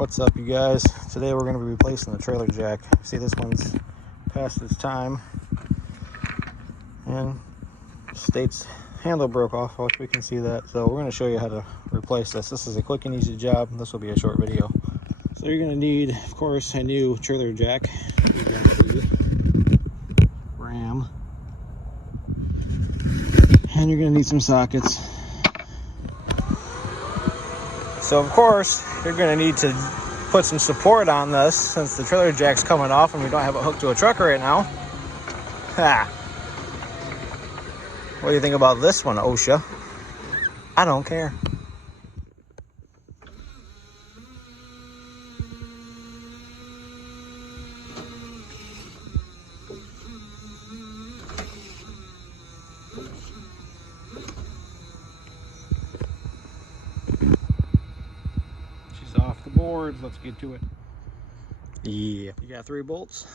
What's up, you guys? Today we're going to be replacing the trailer jack. See, this one's past its time and state's handle broke off, which we can see that. So we're going to show you how to replace this. This is a quick and easy job. This will be a short video. So you're going to need, of course, a new trailer jack. You got the ram, and you're going to need some sockets. So of course you're going to need to put some support on this since the trailer jack's coming off and we don't have it hooked to a truck right now. Ha! What do you think about this one, OSHA? I don't care. She's off the board. Let's get to it. Yeah. You got 3 bolts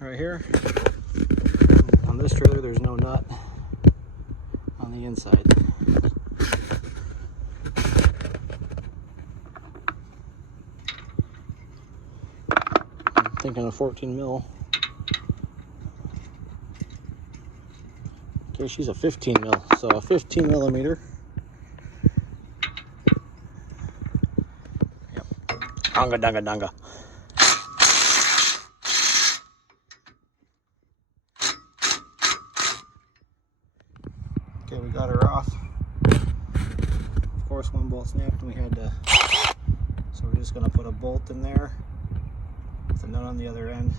right here. On this trailer, there's no nut on the inside. I'm thinking of 14 mil. Okay, she's a 15 mil, so a 15 millimeter. Yep. Donga donga donga. Okay, we got her off. Of course, one bolt snapped and we had to, so we're just going to put a bolt in there with a nut on the other end.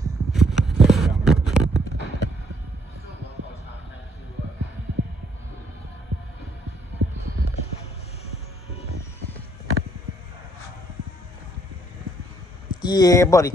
Yeah, buddy.